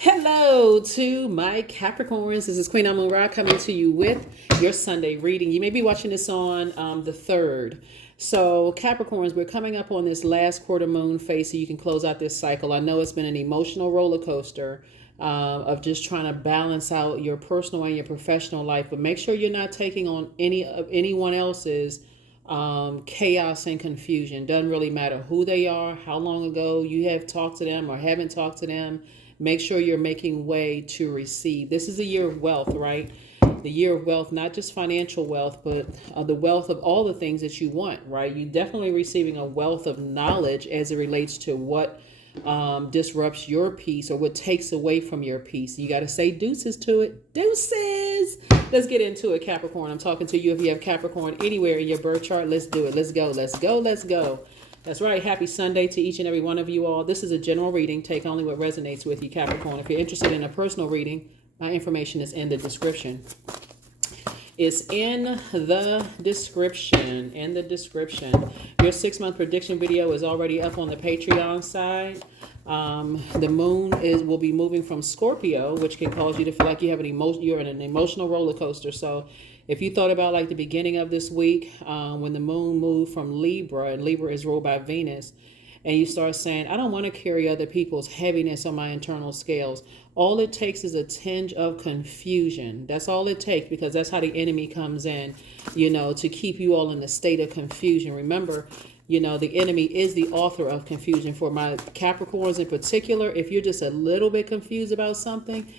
Hello to my Capricorns. This is Queen Amun Ra coming to you with your Sunday reading. You may be watching this on the 3rd. So Capricorns, we're coming up on this last quarter moon phase so you can close out this cycle. I know it's been an emotional roller coaster of just trying to balance out your personal and your professional life, but make sure you're not taking on anyone else's chaos and confusion. Doesn't really matter who they are, how long ago you have talked to them or haven't talked to them. Make sure you're making way to receive. This is a year of wealth, right? The year of wealth, not just financial wealth, but the wealth of all the things that you want, right? You're definitely receiving a wealth of knowledge as it relates to what disrupts your peace or what takes away from your peace. You got to say deuces to it. Deuces. Let's get into it, Capricorn. I'm talking to you if you have Capricorn anywhere in your birth chart. Let's do it. Let's go. Let's go. Let's go. That's right. Happy Sunday to each and every one of you all. This is a general reading. Take only what resonates with you, Capricorn. If you're interested in a personal reading, my information is in the description. It's in the description. In the description. Your 6-month prediction video is already up on the Patreon side. The moon will be moving from Scorpio, which can cause you to feel like you're in an emotional roller coaster. So if you thought about like the beginning of this week, when the moon moved from Libra, and Libra is ruled by Venus, and you start saying, I don't want to carry other people's heaviness on my internal scales. All it takes is a tinge of confusion. That's all it takes, because that's how the enemy comes in, to keep you all in a state of confusion. Remember, the enemy is the author of confusion. For my Capricorns in particular, if you're just a little bit confused about something,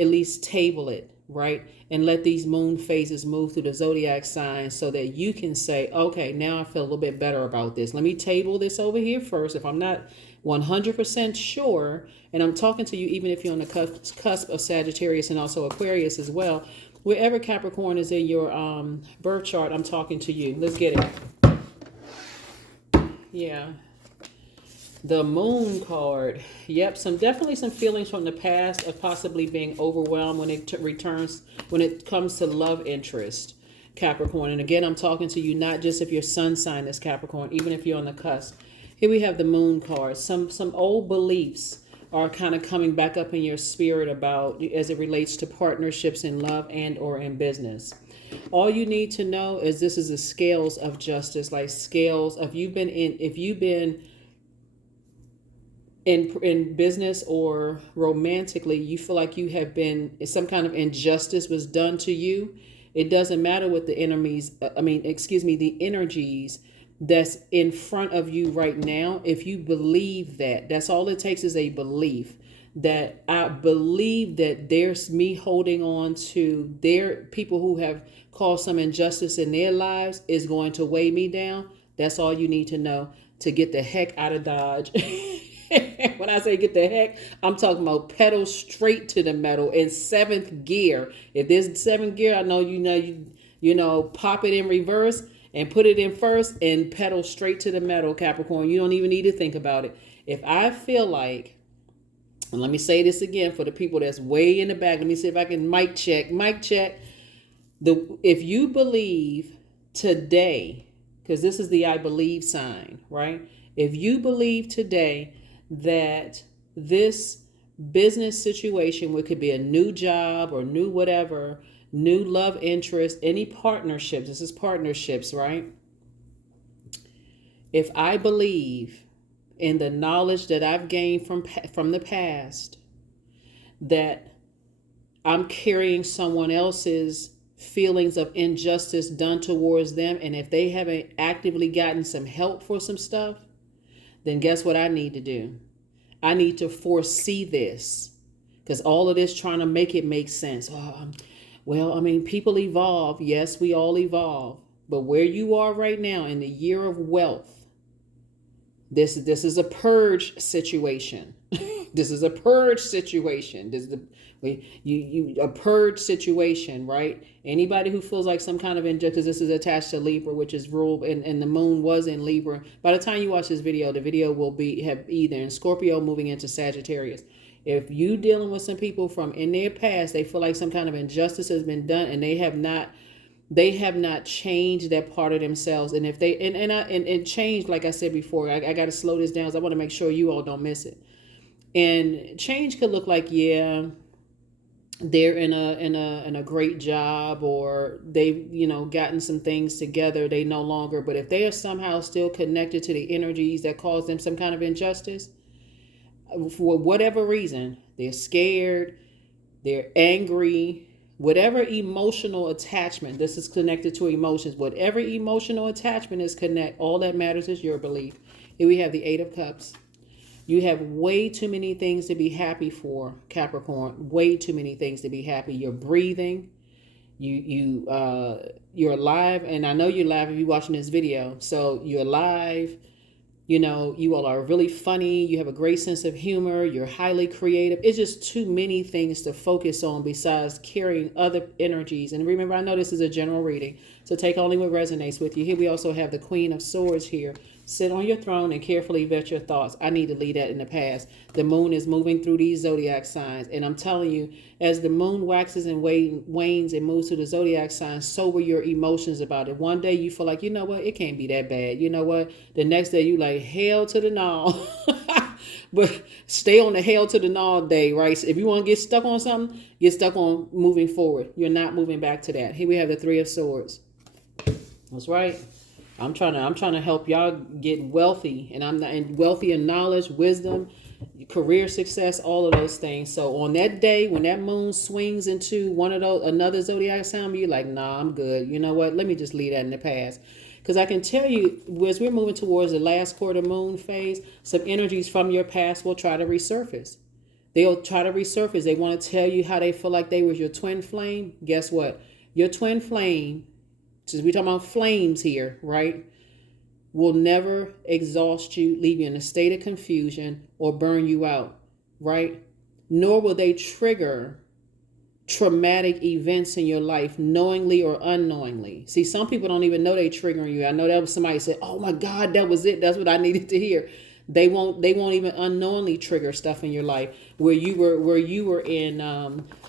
at least table it, right? And let these moon phases move through the Zodiac signs so that you can say, okay, now I feel a little bit better about this. Let me table this over here first. If I'm not 100% sure, and I'm talking to you even if you're on the cusp of Sagittarius and also Aquarius as well, wherever Capricorn is in your birth chart, I'm talking to you. Let's get it. Yeah. The moon card. Yep, definitely some feelings from the past of possibly being overwhelmed when it comes to love interest, Capricorn. And again, I'm talking to you not just if your sun sign is Capricorn, even if you're on the cusp. Here we have the moon card. Some old beliefs are kind of coming back up in your spirit about as it relates to partnerships in love and or in business. All you need to know is this is the scales of justice, like scales. If you've been in business or romantically, you feel like you have been, some kind of injustice was done to you. It doesn't matter what the the energies that's in front of you right now. If you believe that's all it takes is a belief that I believe that there's me holding on to their people who have caused some injustice in their lives is going to weigh me down. That's all you need to know to get the heck out of Dodge. When I say get the heck, I'm talking about pedal straight to the metal in 7th gear. If there's 7th gear, I know you pop it in reverse and put it in first and pedal straight to the metal, Capricorn. You don't even need to think about it. If I feel like, and let me say this again for the people that's way in the back, let me see if I can mic check. If you believe today, because this is the I believe sign, right? If you believe today that this business situation, which could be a new job or new whatever, new love interest, any partnerships, this is partnerships, right? If I believe in the knowledge that I've gained from the past, that I'm carrying someone else's feelings of injustice done towards them, and if they haven't actively gotten some help for some stuff, then guess what I need to do? I need to foresee this, because all of this trying to make it make sense. People evolve. Yes, we all evolve. But where you are right now in the year of wealth, this is a purge situation. This is a purge situation. A purge situation, right? Anybody who feels like some kind of injustice, this is attached to Libra, which is ruled, and the moon was in Libra. By the time you watch this video, the video will have either in Scorpio moving into Sagittarius. If you dealing with some people from in their past, they feel like some kind of injustice has been done, and they have not changed that part of themselves. And if they and changed, like I said before, I got to slow this down because I want to make sure you all don't miss it. And change could look like, yeah, they're in a great job, or they've gotten some things together, they no longer, but if they are somehow still connected to the energies that cause them some kind of injustice, for whatever reason, they're scared, they're angry, whatever emotional attachment, this is connected to emotions, whatever emotional attachment is connect, all that matters is your belief. Here we have the Eight of Cups. You have way too many things to be happy for, Capricorn. Way too many things to be happy. You're breathing. You're alive, and I know you're alive if you're watching this video. So you're alive. You all are really funny. You have a great sense of humor. You're highly creative. It's just too many things to focus on besides carrying other energies. And remember, I know this is a general reading, so take only what resonates with you. Here we also have the Queen of Swords here. Sit on your throne and carefully vet your thoughts. I need to leave that in the past. The moon is moving through these zodiac signs. And I'm telling you, as the moon waxes and wanes and moves to the zodiac signs, so will your emotions about it. One day you feel like, you know what, it can't be that bad. You know what? The next day you like, hell to the no. But stay on the hell to the no day, right? So if you want to get stuck on something, get stuck on moving forward. You're not moving back to that. Here we have the Three of Swords. That's right. I'm trying to help y'all get wealthy, and I'm not in wealthy in knowledge, wisdom, career success, all of those things. So on that day when that moon swings into one of those, another zodiac sign, you're like, nah, I'm good. You know what? Let me just leave that in the past. Because I can tell you, as we're moving towards the last quarter moon phase, some energies from your past will try to resurface. They'll try to resurface. They want to tell you how they feel like they was your twin flame. Guess what? Your twin flame, since we're talking about flames here, right, will never exhaust you, leave you in a state of confusion, or burn you out, right? Nor will they trigger traumatic events in your life, knowingly or unknowingly. See, some people don't even know they're triggering you. I know that was somebody said, oh my God, that was it. That's what I needed to hear. They won't even unknowingly trigger stuff in your life where you were in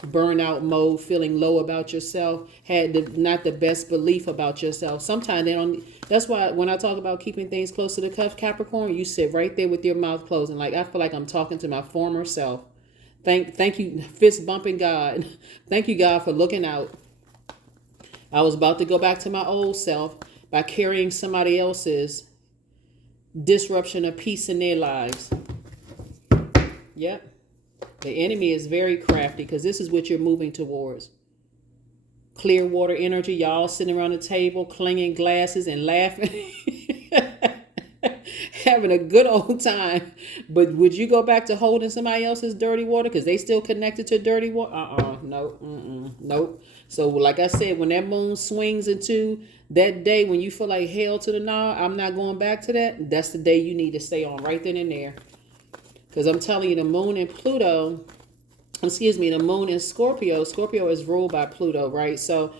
burnout mode, feeling low about yourself, had not the best belief about yourself. Sometimes they don't. That's why when I talk about keeping things close to the cuff, Capricorn, you sit right there with your mouth closed, and like I feel like I'm talking to my former self. Thank you, fist bumping God. Thank you, God, for looking out. I was about to go back to my old self by carrying somebody else's disruption of peace in their lives. Yep. The enemy is very crafty because this is what you're moving towards. Clear water energy, y'all sitting around the table, clanging glasses and laughing. Having a good old time. But would you go back to holding somebody else's dirty water because they still connected to dirty water? No. Nope. So like I said, when that moon swings into that day when you feel like hell to the no, I'm not going back to that. That's the day you need to stay on right then and there. Because I'm telling you, the moon and Pluto, the moon in Scorpio. Scorpio is ruled by Pluto, right? So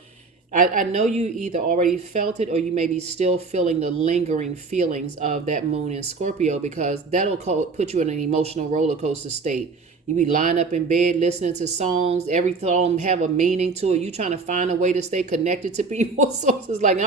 I know you either already felt it or you may be still feeling the lingering feelings of that moon in Scorpio, because that'll put you in an emotional roller coaster state. You be lying up in bed listening to songs. Every song have a meaning to it. You trying to find a way to stay connected to people. So it's like,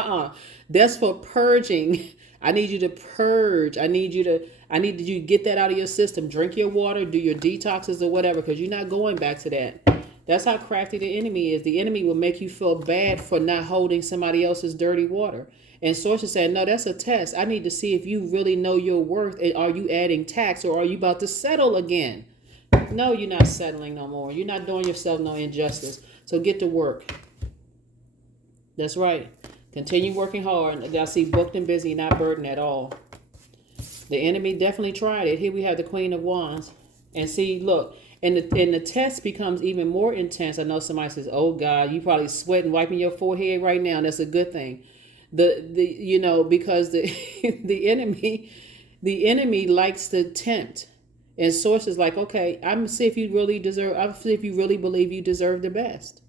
that's for purging. I need you to purge. I need you to get that out of your system. Drink your water, do your detoxes or whatever, because you're not going back to that. That's how crafty the enemy is. The enemy will make you feel bad for not holding somebody else's dirty water. And sources said, no, that's a test. I need to see if you really know your worth. And are you adding tax, or are you about to settle again? No, you're not settling no more. You're not doing yourself no injustice. So get to work. That's right. Continue working hard. I see booked and busy, not burdened at all. The enemy definitely tried it. Here we have the Queen of Wands. And see, look, and the test becomes even more intense. I know somebody says, oh God, you probably sweating, wiping your forehead right now. That's a good thing. Because the enemy likes to tempt. And sources like, okay, I'm gonna see if you really believe you deserve the best.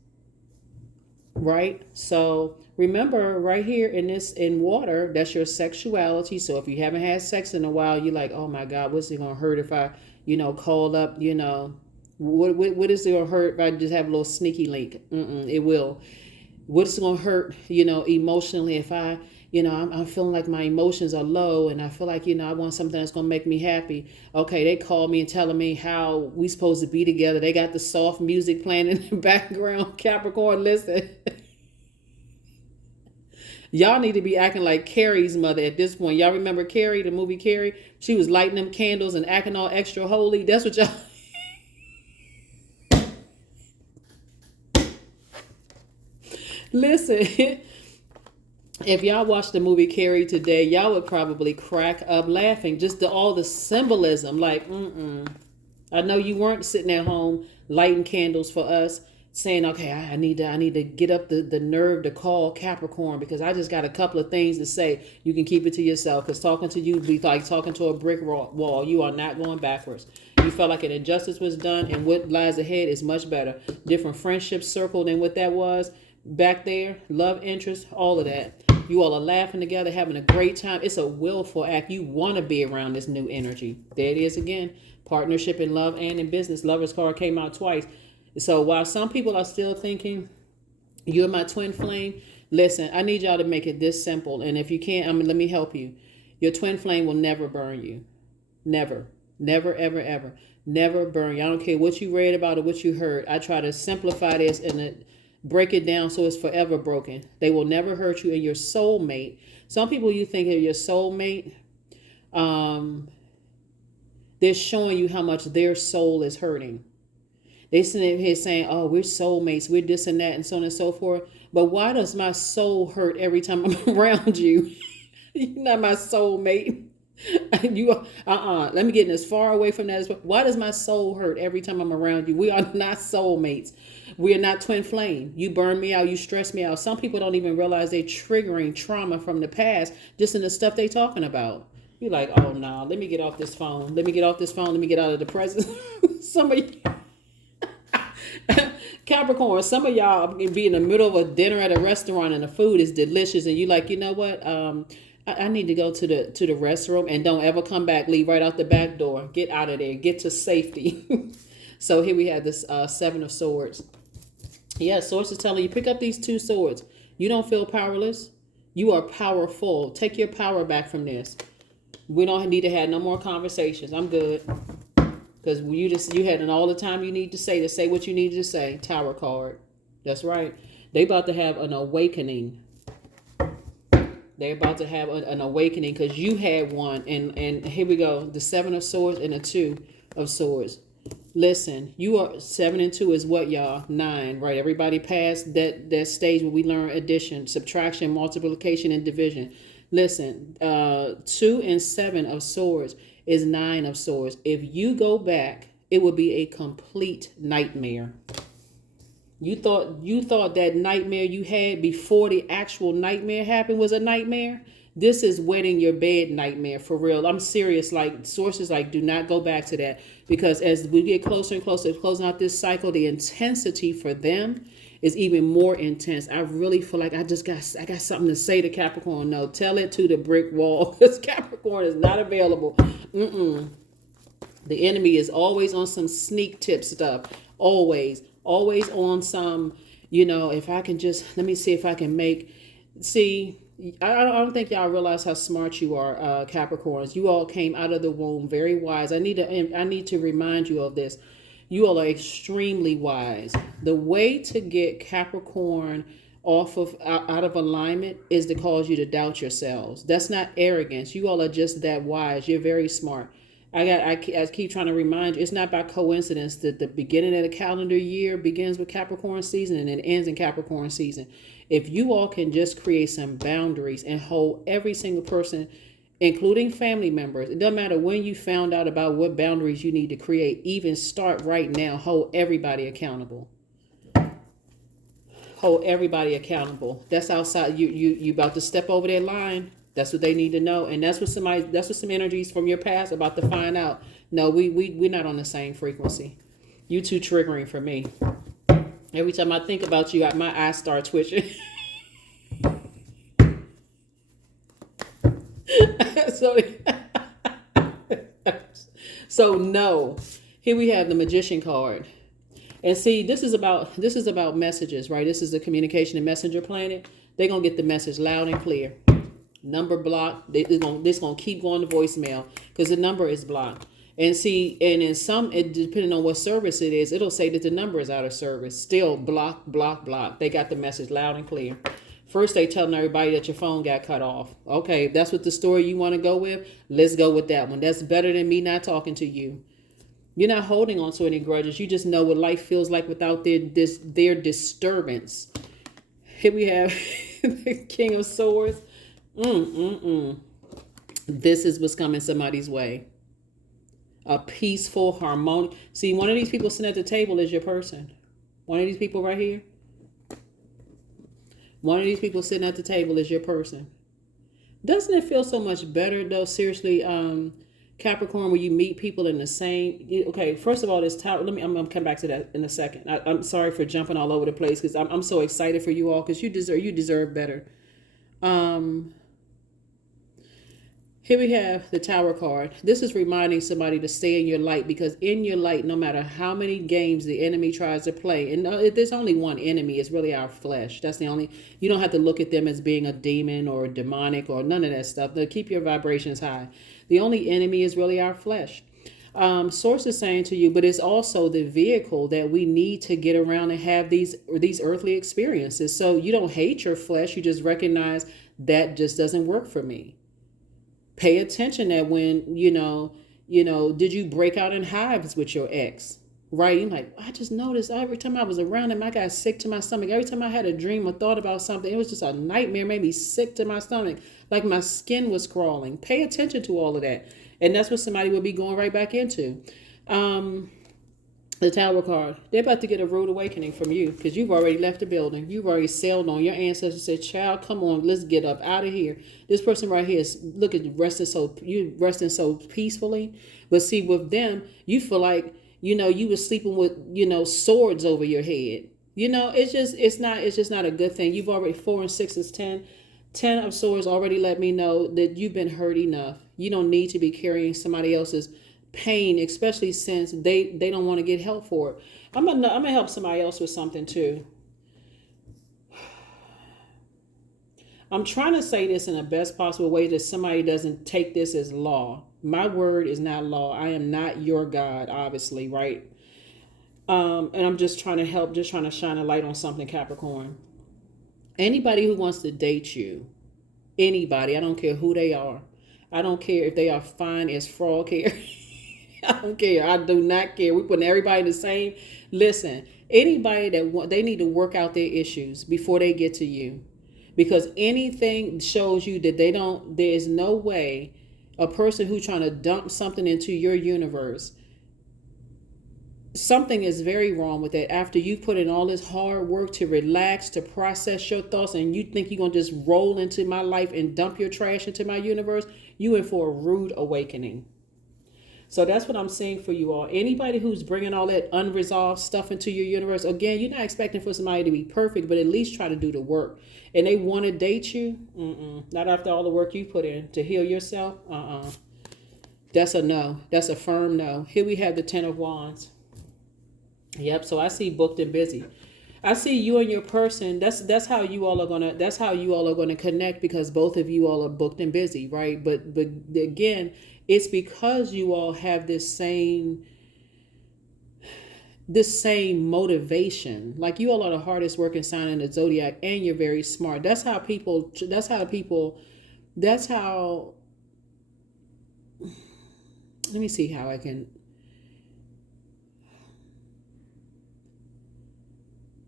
Right? So remember, right here in water, that's your sexuality. So if you haven't had sex in a while, you're like, oh my God, what's it gonna hurt if I, call up, what is it gonna hurt if I just have a little sneaky link? It will. What's it gonna hurt, emotionally if I I'm feeling like my emotions are low, and I feel like, I want something that's going to make me happy. Okay, they call me and telling me how we supposed to be together. They got the soft music playing in the background. Capricorn, listen. Y'all need to be acting like Carrie's mother at this point. Y'all remember Carrie, the movie Carrie? She was lighting them candles and acting all extra holy. That's what y'all... Listen, if y'all watched the movie Carrie today, y'all would probably crack up laughing. Just all the symbolism. Like, I know you weren't sitting at home lighting candles for us, saying, okay, I need to get up the nerve to call Capricorn because I just got a couple of things to say. You can keep it to yourself, because talking to you would be like talking to a brick wall. You are not going backwards. You felt like an injustice was done, and what lies ahead is much better. Different friendships circled than what that was back there. Love interest, all of that. You all are laughing together, having a great time. It's a willful act. You want to be around this new energy. There it is again. Partnership in love and in business. Lover's card came out twice. So while some people are still thinking, you're my twin flame, listen, I need y'all to make it this simple. And if you can't, let me help you. Your twin flame will never burn you. Never. Never, ever, ever. Never burn you. I don't care what you read about or what you heard. I try to simplify this and break it down so it's forever broken. They will never hurt you. And your soulmate, some people you think of your soulmate, they're showing you how much their soul is hurting. They sitting here saying, oh, we're soulmates, we're this and that, and so on and so forth. But why does my soul hurt every time I'm around you? You're not my soulmate. Let me get as far away from that as well. Why does my soul hurt every time I'm around you? We are not soulmates. We are not twin flame. You burn me out, you stress me out. Some people don't even realize they're triggering trauma from the past just in the stuff they talking about. You're like, oh no, let me get off this phone. Let me get off this phone. Let me get out of the presence. Somebody... Capricorn, some of y'all be in the middle of a dinner at a restaurant and the food is delicious, and you like, you know what? I need to go to the restroom, and don't ever come back. Leave right out the back door. Get out of there. Get to safety. So here we have this 7 of Swords. Yeah, Swords is telling you, pick up these 2 swords. You don't feel powerless. You are powerful. Take your power back from this. We don't need to have no more conversations. I'm good. Because you had all the time you need to say what you needed to say. Tower card. That's right. They about to have an awakening. They're about to have an awakening because you had one. And here we go. The 7 of Swords and the 2 of Swords. Listen, you are 7 and 2 is what, y'all? 9, right? Everybody passed that stage where we learn addition, subtraction, multiplication, and division. Listen, 2 and 7 of Swords is 9 of Swords. If you go back, it would be a complete nightmare. You thought that nightmare you had before the actual nightmare happened was a nightmare. This is wetting your bed nightmare for real. I'm serious. Like, sources like, do not go back to that, because as we get closer and closer to closing out this cycle, the intensity for them is even more intense. I really feel like I got something to say to Capricorn. No, tell it to the brick wall, because Capricorn is not available. The enemy is always on some sneak tip stuff. Always on some, if I can just, let me see if I can I don't think y'all realize how smart you are, Capricorns. You all came out of the womb very wise. I need to remind you of this. You all are extremely wise. The way to get Capricorn out of alignment is to cause you to doubt yourselves. That's not arrogance. You all are just that wise. You're very smart. I keep trying to remind you, it's not by coincidence that the beginning of the calendar year begins with Capricorn season and it ends in Capricorn season. If you all can just create some boundaries and hold every single person, including family members, it doesn't matter when you found out about what boundaries you need to create, even start right now, hold everybody accountable. Hold everybody accountable. That's outside. You about to step over that line. That's what they need to know. And that's what some energies from your past about to find out. No, we're not on the same frequency. You too triggering for me. Every time I think about you, my eyes start twitching. So no. Here we have the Magician card. And see, this is about messages, right? This is the communication and messenger planet. They're going to get the message loud and clear. Number blocked. This gonna keep going to voicemail because the number is blocked. And see, and in some, it depending on what service it is, it'll say that the number is out of service. Still block, block, block. They got the message loud and clear. First, they telling everybody that your phone got cut off. Okay, if that's what the story you want to go with, let's go with that one. That's better than me not talking to you. You're not holding on to any grudges. You just know what life feels like without their disturbance. Here we have the King of Swords. This is what's coming somebody's way. A peaceful, harmonious. See, one of these people sitting at the table is your person. One of these people right here. One of these people sitting at the table is your person. Doesn't it feel so much better though? Seriously, Capricorn, when you meet people in the same. Okay, first of all, this tower. I'm gonna come back to that in a second. I'm sorry for jumping all over the place because I'm so excited for you all because you deserve better. Here we have the Tower card. This is reminding somebody to stay in your light because in your light, no matter how many games the enemy tries to play, and there's only one enemy, it's really our flesh. That's the only, you don't have to look at them as being a demon or demonic or none of that stuff. They'll keep your vibrations high. The only enemy is really our flesh. Source is saying to you, but it's also the vehicle that we need to get around and have these earthly experiences. So you don't hate your flesh. You just recognize that just doesn't work for me. Pay attention that when, did you break out in hives with your ex? Right? You're like, I just noticed every time I was around him, I got sick to my stomach. Every time I had a dream or thought about something, it was just a nightmare, made me sick to my stomach. Like my skin was crawling. Pay attention to all of that. And that's what somebody will be going right back into. The Tower card. They're about to get a rude awakening from you because you've already left the building. You've already sailed on. Your ancestors said, child, come on, let's get up out of here. This person right here is resting so peacefully. But see, with them, you feel like, you were sleeping with, swords over your head. It's just not a good thing. You've already 4 and 6 is 10. 10 of swords already let me know that you've been hurt enough. You don't need to be carrying somebody else's pain, especially since they don't want to get help for it. I'm gonna help somebody else with something too. I'm trying to say this in the best possible way that somebody doesn't take this as law. My word is not law. I am not your God, obviously, right? And I'm just trying to help, just trying to shine a light on something, Capricorn. Anybody who wants to date you, anybody, I don't care who they are. I don't care if they are fine as frog hair. I don't care. I do not care. We're putting everybody in the same. Listen, anybody they need to work out their issues before they get to you. Because anything shows you that there is no way a person who's trying to dump something into your universe, something is very wrong with that. After you put in all this hard work to relax, to process your thoughts, and you think you're going to just roll into my life and dump your trash into my universe, you in for a rude awakening. So that's what I'm saying for you all. Anybody who's bringing all that unresolved stuff into your universe, again, you're not expecting for somebody to be perfect, but at least try to do the work. And they want to date you, not after all the work you put in to heal yourself. That's a no. That's a firm no. Here we have the 10 of Wands. Yep. So I see booked and busy. I see you and your person. That's how you all are gonna connect because both of you all are booked and busy, right? But again, it's because you all have this same motivation. Like you all are the hardest working sign in the Zodiac, and you're very smart. Let me see how I can.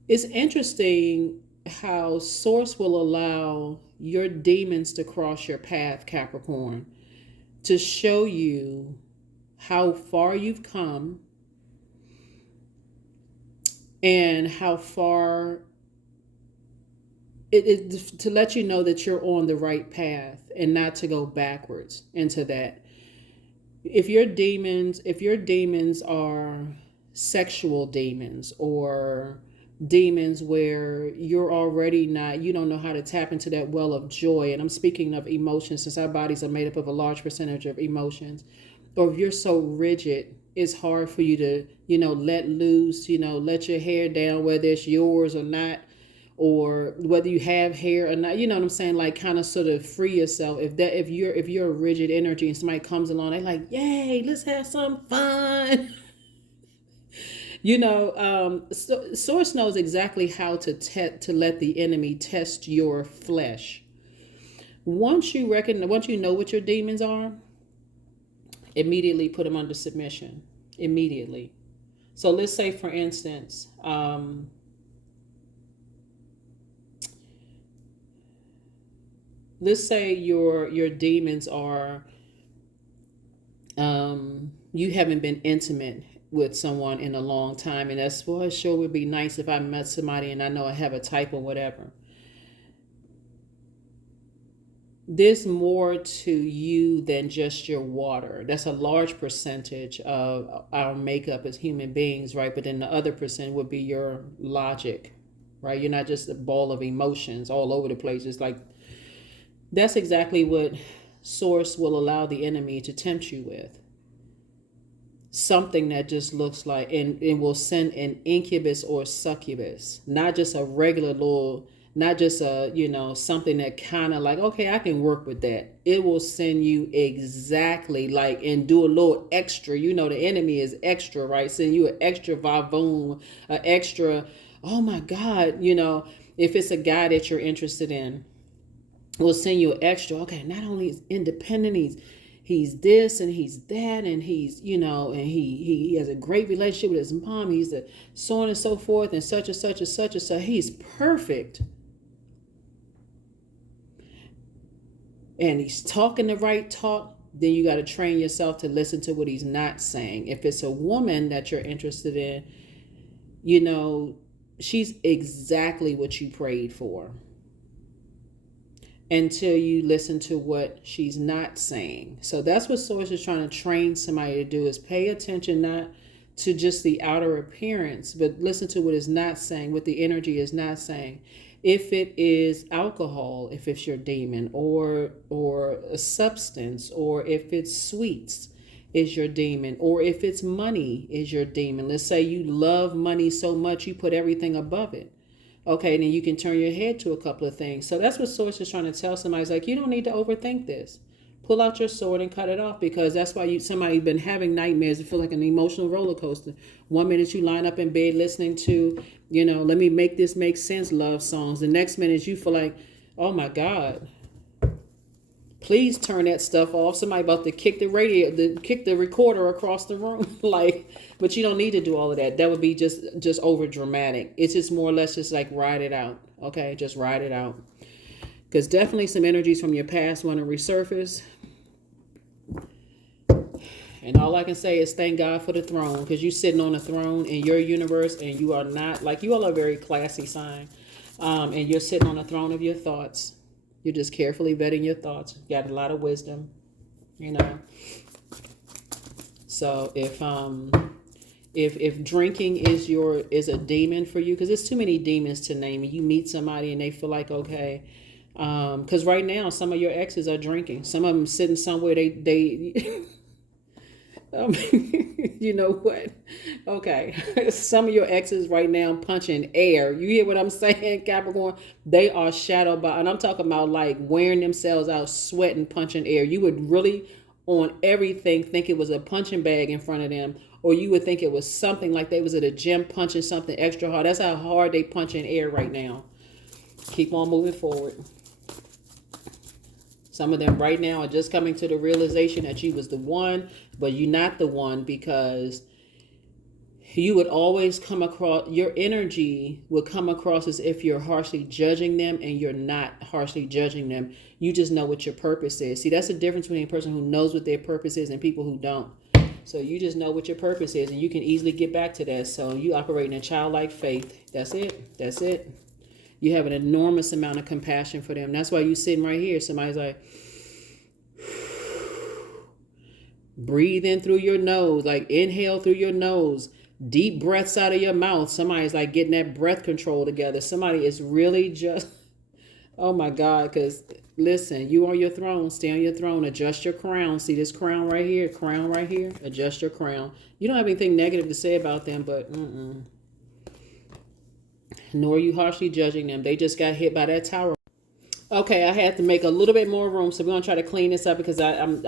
It's interesting how Source will allow your demons to cross your path, Capricorn, to show you how far you've come and how far to let you know that you're on the right path and not to go backwards into that. If your demons are sexual demons or demons where you don't know how to tap into that well of joy, and I'm speaking of emotions since our bodies are made up of a large percentage of emotions, or if you're so rigid, it's hard for you to, let loose, let your hair down, whether it's yours or not, or whether you have hair or not, you know what I'm saying? Like kind of sort of free yourself. If you're a rigid energy and somebody comes along, they like, yay, let's have some fun. Source knows exactly how to let the enemy test your flesh. Once you know what your demons are, immediately put them under submission. Immediately. So let's say, for instance, let's say your demons are you haven't been intimate with someone in a long time, and that's, well, it sure would be nice if I met somebody and I know I have a type or whatever. There's more to you than just your water. That's a large percentage of our makeup as human beings, right? But then the other percent would be your logic, right? You're not just a ball of emotions all over the place. It's like, that's exactly what Source will allow the enemy to tempt you with. Something that just looks like, and will send an incubus or succubus, not just a regular little, not just a, something that kind of like, okay, I can work with that. It will send you exactly like, and do a little extra, the enemy is extra, right? Send you an extra vavoom, an extra, oh my God, if it's a guy that you're interested in, will send you an extra, okay, not only is independent, he's this and he's that, and he's, and he has a great relationship with his mom. He's a so on and so forth, and such and such and such and such. He's perfect. And he's talking the right talk. Then you got to train yourself to listen to what he's not saying. If it's a woman that you're interested in, she's exactly what you prayed for, until you listen to what she's not saying. So that's what Source is trying to train somebody to do, is pay attention not to just the outer appearance, but listen to what is not saying, what the energy is not saying. If it is alcohol, if it's your demon, or a substance, or if it's sweets is your demon, or if it's money is your demon. Let's say you love money so much you put everything above it. Okay, then you can turn your head to a couple of things. So that's what Source is trying to tell somebody. It's like, you don't need to overthink this. Pull out your sword and cut it off, because that's why somebody's been having nightmares. It feels like an emotional roller coaster. One minute you line up in bed listening to, let me make this make sense love songs. The next minute you feel like, oh my God, please turn that stuff off. Somebody about to kick kick the recorder across the room. But you don't need to do all of that. That would be just over dramatic. It's just more or less just like ride it out. Okay, just ride it out. Because definitely some energies from your past want to resurface. And all I can say is thank God for the throne, because you're sitting on a throne in your universe, and you are not, like, you all are a very classy sign. And you're sitting on a throne of your thoughts. You're just carefully vetting your thoughts. You got a lot of wisdom, So if drinking is a demon for you, because there's too many demons to name, and you meet somebody and they feel like, okay, because right now some of your exes are drinking. Some of them sitting somewhere, they you know what? Okay. Some of your exes right now punching air. You hear what I'm saying, Capricorn? They are shadow by, and I'm talking about like wearing themselves out, sweating, punching air. You would really, on everything, think it was a punching bag in front of them, or you would think it was something like they was at a gym punching something extra hard. That's how hard they punch in air right now. Keep on moving forward. Some of them right now are just coming to the realization that you was the one, but you're not the one, because you would always come across, your energy would come across as if you're harshly judging them, and you're not harshly judging them. You just know what your purpose is. See, that's the difference between a person who knows what their purpose is and people who don't. So you just know what your purpose is, and you can easily get back to that. So you operate in a childlike faith. That's it. That's it. You have an enormous amount of compassion for them. That's why you sitting right here. Somebody's like, breathe in through your nose, like inhale through your nose, deep breaths out of your mouth. Somebody's like getting that breath control together. Somebody is really just, oh my God, because listen, you on your throne, stay on your throne, adjust your crown. See this crown right here, adjust your crown. You don't have anything negative to say about them, but nor are you harshly judging them. They just got hit by that tower. Okay, I had to make a little bit more room, so we're gonna try to clean this up because I'm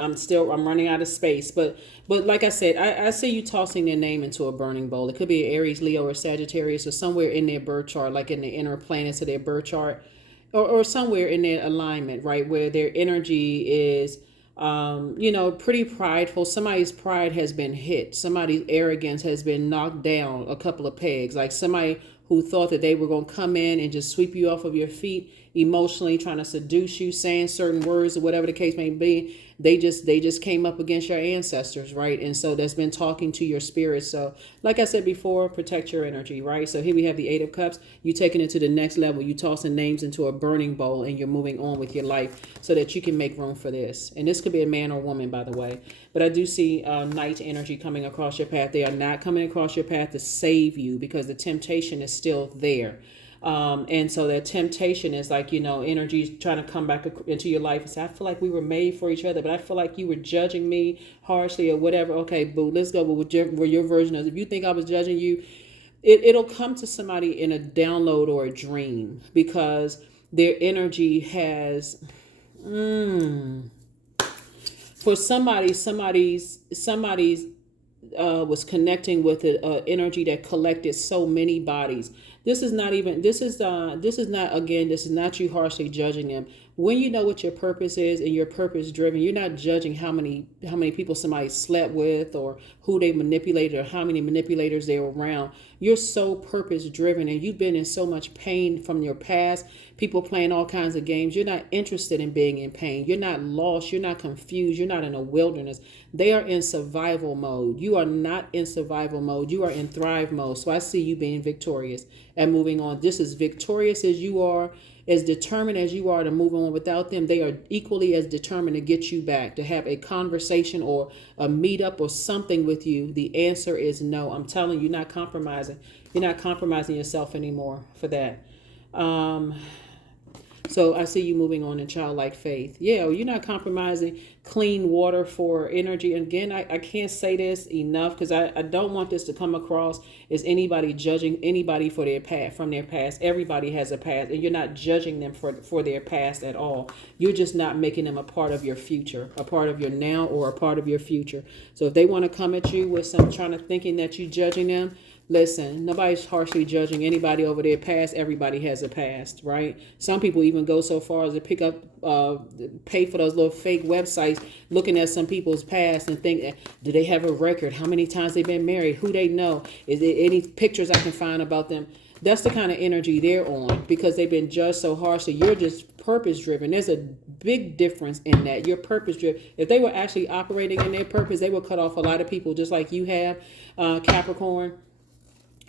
running out of space. But like I said, I see you tossing their name into a burning bowl. It could be Aries, Leo, or Sagittarius, or somewhere in their birth chart, like in the inner planets of their birth chart, or somewhere in their alignment, right, where their energy is, pretty prideful. Somebody's pride has been hit. Somebody's arrogance has been knocked down a couple of pegs. Like somebody who thought that they were going to come in and just sweep you off of your feet emotionally, trying to seduce you, saying certain words or whatever the case may be. They just came up against your ancestors, right? And so that's been talking to your spirit. So like I said before, protect your energy, right? So here we have the Eight of Cups. You taking it to the next level. You tossing names into a burning bowl and you're moving on with your life so that you can make room for this. And this could be a man or woman, by the way. But I do see night energy coming across your path. They are not coming across your path to save you because the temptation is still there. And so that temptation is like, energy trying to come back into your life and say, I feel like we were made for each other, but I feel like you were judging me harshly or whatever. Okay, boo, let's go with your version of, if you think I was judging you, it'll come to somebody in a download or a dream because their energy has, for somebody's was connecting with an energy that collected so many bodies. This is not you harshly judging them. When you know what your purpose is and you're purpose driven, you're not judging how many people somebody slept with or who they manipulated or how many manipulators they were around. You're so purpose driven and you've been in so much pain from your past, people playing all kinds of games. You're not interested in being in pain. You're not lost. You're not confused. You're not in a wilderness. They are in survival mode. You are not in survival mode. You are in thrive mode. So I see you being victorious and moving on. Just as victorious as you are, as determined as you are to move on without them, they are equally as determined to get you back, to have a conversation or a meetup or something with you. The answer is no. I'm telling you, you're not compromising. You're not compromising yourself anymore for that. So I see you moving on in childlike faith. Yeah, you're not compromising clean water for energy. And again, I can't say this enough because I don't want this to come across as anybody judging anybody for their past, from their past. Everybody has a past and you're not judging them for their past at all. You're just not making them a part of your future, a part of your now or a part of your future. So if they want to come at you with some thinking that you're judging them, listen, nobody's harshly judging anybody over their past. Everybody has a past, right? Some people even go so far as to pay for those little fake websites, looking at some people's past and think, do they have a record? How many times they've been married? Who they know? Is there any pictures I can find about them? That's the kind of energy they're on because they've been judged so harshly. You're just purpose driven. There's a big difference in that. You're purpose driven. If they were actually operating in their purpose, they would cut off a lot of people just like you have, Capricorn.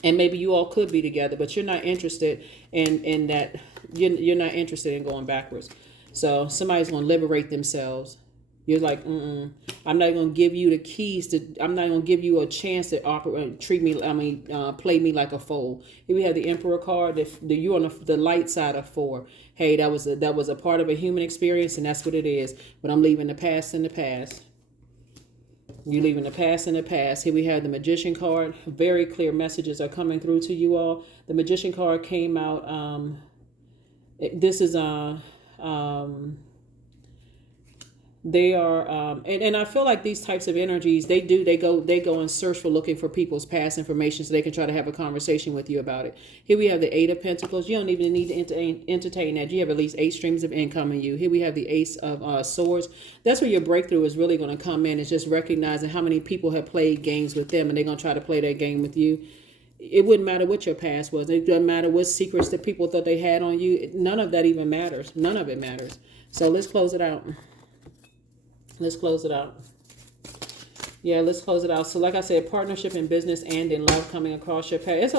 And maybe you all could be together, but you're not interested in that. You're not interested in going backwards. So somebody's going to liberate themselves. You're like, I'm not going to give you the keys to. I'm not going to give you a chance to operate, play me like a fool. Here we have the Emperor card. You're on the light side of 4. Hey, that was a part of a human experience, and that's what it is. But I'm leaving the past in the past. You're leaving the past in the past. Here we have the Magician card. Very clear messages are coming through to you all. The Magician card came out. This is they are and I feel like these types of energies, they go and search for looking for people's past information so they can try to have a conversation with you about it. Here we have the Eight of Pentacles. You don't even need to entertain that. You have at least 8 streams of income in you. Here we have the Ace of Swords. That's where your breakthrough is really going to come in. It's just recognizing how many people have played games with them and they're going to try to play that game with you. It wouldn't matter what your past was. It doesn't matter what secrets that people thought they had on you. None of that even matters. None of it matters. So let's close it out. Let's close it out. Yeah, let's close it out. So like I said, partnership in business and in love coming across your path. It's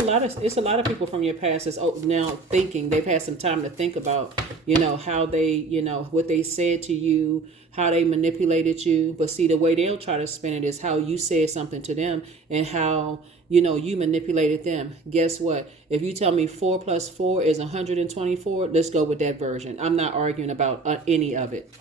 a lot of people from your past that's now thinking. They've had some time to think about, how they, what they said to you, how they manipulated you. But see, the way they'll try to spin it is how you said something to them and how, you manipulated them. Guess what? If you tell me 4 + 4 is 124, let's go with that version. I'm not arguing about any of it.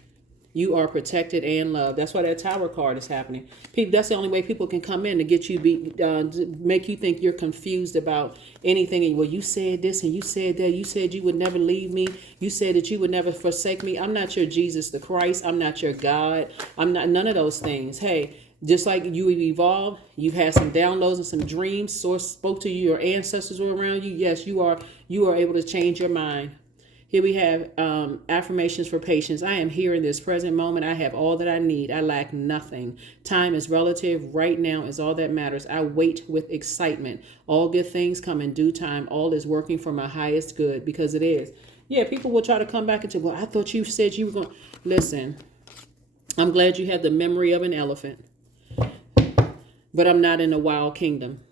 You are protected and loved. That's why that Tower card is happening. People, that's the only way people can come in to get you, to make you think you're confused about anything. And, well, you said this and you said that. You said you would never leave me. You said that you would never forsake me. I'm not your Jesus the Christ. I'm not your God. I'm not none of those things. Hey, just like you have evolved, you've had some downloads and some dreams. Source spoke to you. Your ancestors were around you. Yes, you are able to change your mind. Here we have affirmations for patience. I am here in this present moment. I have all that I need. I lack nothing. Time is relative. Right now is all that matters. I wait with excitement. All good things come in due time. All is working for my highest good, because it is. Yeah, people will try to come back and say, well, I thought you said you were going to. Listen, I'm glad you have the memory of an elephant, but I'm not in a wild kingdom.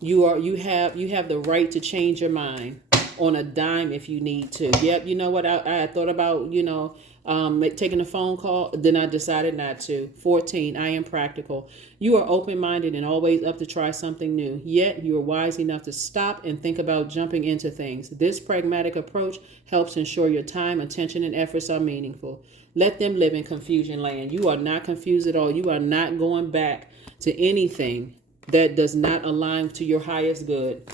You have the right to change your mind on a dime if you need to. Yep, you know what? I thought about, taking a phone call. Then I decided not to. 14, I am practical. You are open-minded and always up to try something new. Yet you are wise enough to stop and think about jumping into things. This pragmatic approach helps ensure your time, attention, and efforts are meaningful. Let them live in confusion land. You are not confused at all. You are not going back to anything that does not align to your highest good.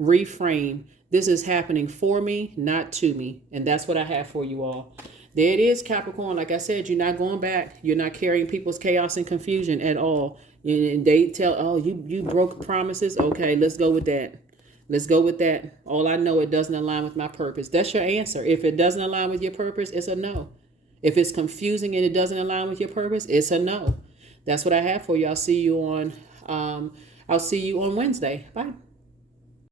Reframe. This is happening for me, not to me. And that's what I have for you all. There it is, Capricorn. Like I said, you're not going back. You're not carrying people's chaos and confusion at all. And they tell, oh, you broke promises. Okay, let's go with that. Let's go with that. All I know, it doesn't align with my purpose. That's your answer. If it doesn't align with your purpose, it's a no. If it's confusing and it doesn't align with your purpose, it's a no. That's what I have for you. I'll see you on Wednesday. Bye.